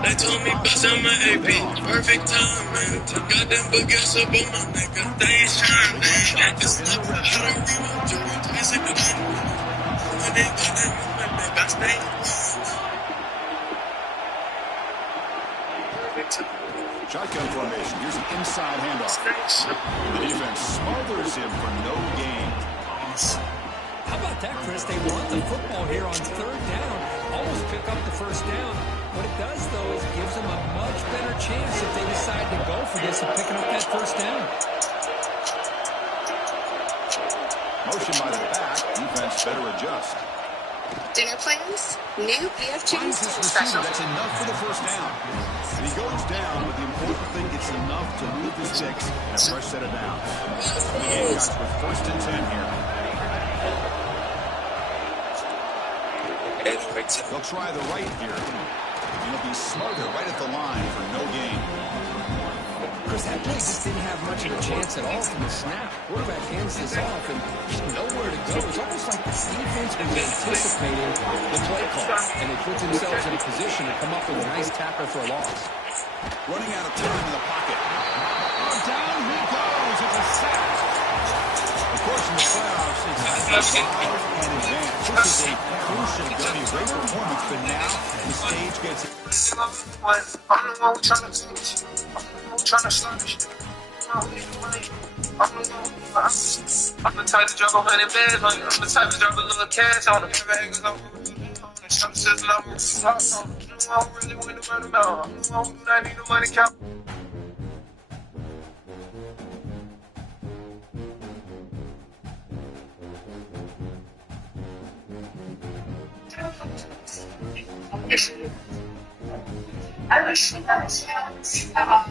They told me bust on my AP. Perfect time, man. Got them boogers up on my neck. They ain't shine, man. It's not I don't read my jury. It's a good one. When they got them on my neck, I stay. Perfect time. Shotgun formation. Here's an inside handoff. The defense smothers him for no gain. How about that, Chris? They want the football here on third down. Almost pick up the first down. What it does, though, is it gives them a much better chance if they decide to go for this of picking up that first down. Motion by the back. Defense better adjust. Dinner plans? New PF Chang's Finds this dinner receiver. special. That's enough for the first down. And he goes down, but the important thing, it's enough to move the sticks and a fresh set of downs. The Gamecocks with first and 10 here. They'll try the right here. And he'll be smothered right at the line for no gain. Chris, that play just didn't have much of a chance at all from the snap. Quarterback hands this off and just nowhere to go. It's almost like the defense was anticipating the play call, and they put themselves in a position to come up with a nice tackle for a loss. Running out of time in the pocket. Oh, down he goes. It's a sack. Of course, in the playoffs, it's survive and advance. This is a crucial W. Great performance, but now the stage gets... Trying to start this shit. I'm the type to drop 100 bands on you. I'm the type to drop a little cash on them. Some says that I'm I don't really want to run them out. I need the money count. I wish I don't.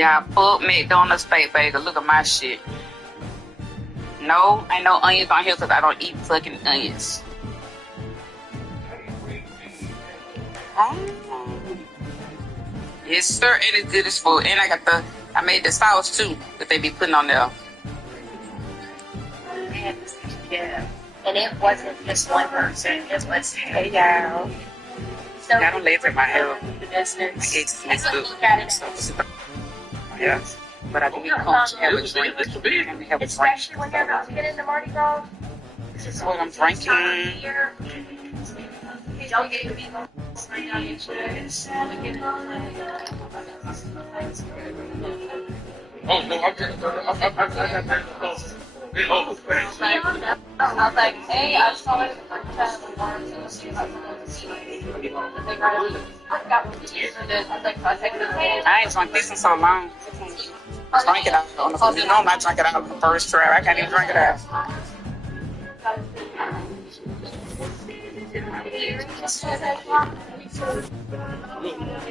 Yeah, fuck McDonald's fake bagel. Look at my shit. No, ain't no onions on here because I don't eat fucking onions. Yes, sir, and it's good as fuck. And I made the sauce too that they be putting on there. Yeah, and it wasn't just one person. It was, hey, y'all. So I don't laugh at my hair. the business. I hate to see Let's good. look at it. Yeah, but I do need to have a drink. And have a drink. Especially when you're about to get into Mardi Gras. This is what I'm drinking. Don't get people right down your chest. Oh, no, I got that. I was like, hey, I saw it. I ain't drunk this in so long. I drank it out on the first. You know, I drank it out on the first try. I can't even drink it out.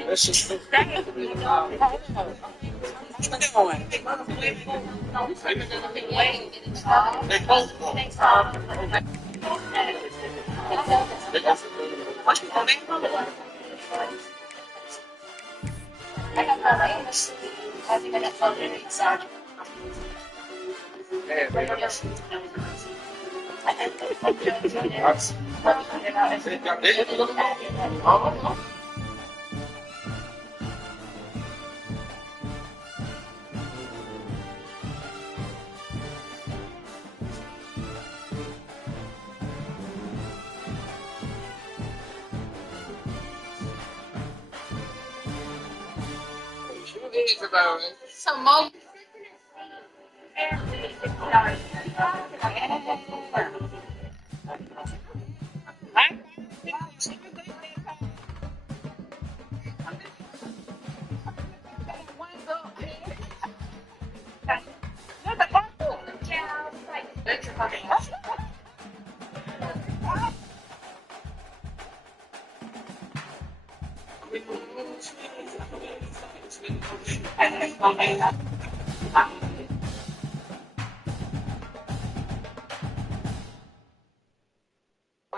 That's just some more.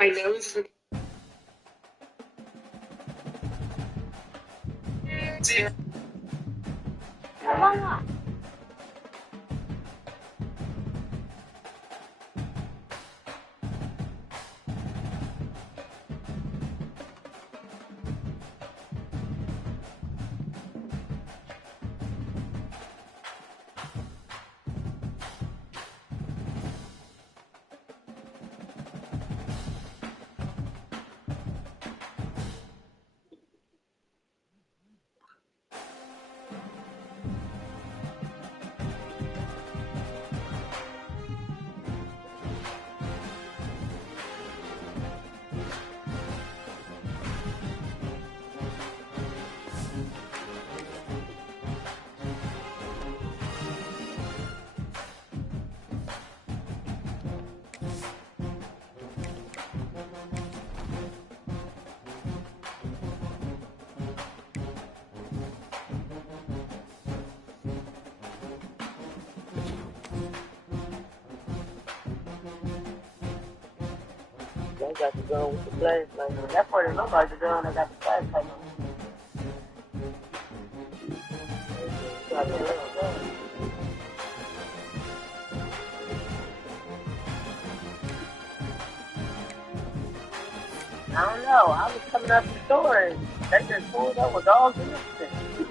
my nose. They got the gun with the flashlight on. That part look like the gun that got the flashlight on. I don't know. I was coming out the store and they just pulled up with dogs and everything.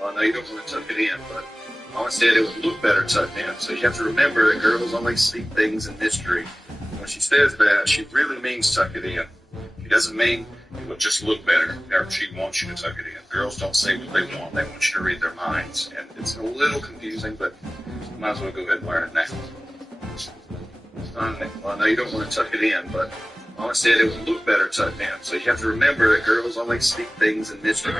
Well, I know you don't want to tuck it in, but Mama said it would look better tucked in. So you have to remember that girls only speak things in mystery. When she says that, she really means tuck it in. She doesn't mean it would just look better, or she wants you to tuck it in. Girls don't say what they want. They want you to read their minds. And it's a little confusing, but you might as well go ahead and learn it now. Well, I know you don't want to tuck it in, but Mama said it would look better tucked in. So you have to remember that girls only speak things in mystery.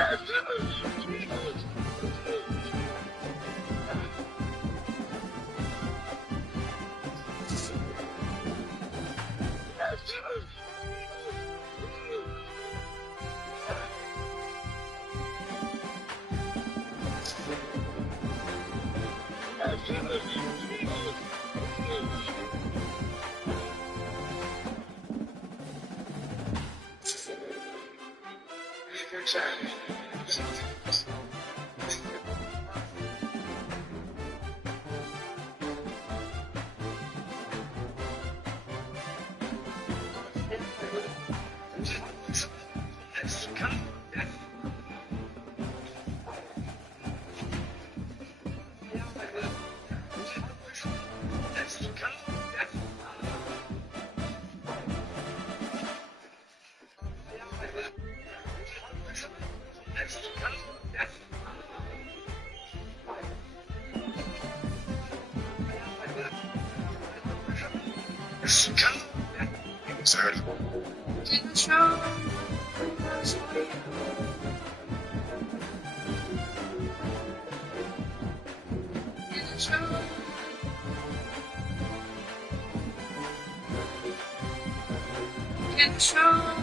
Control.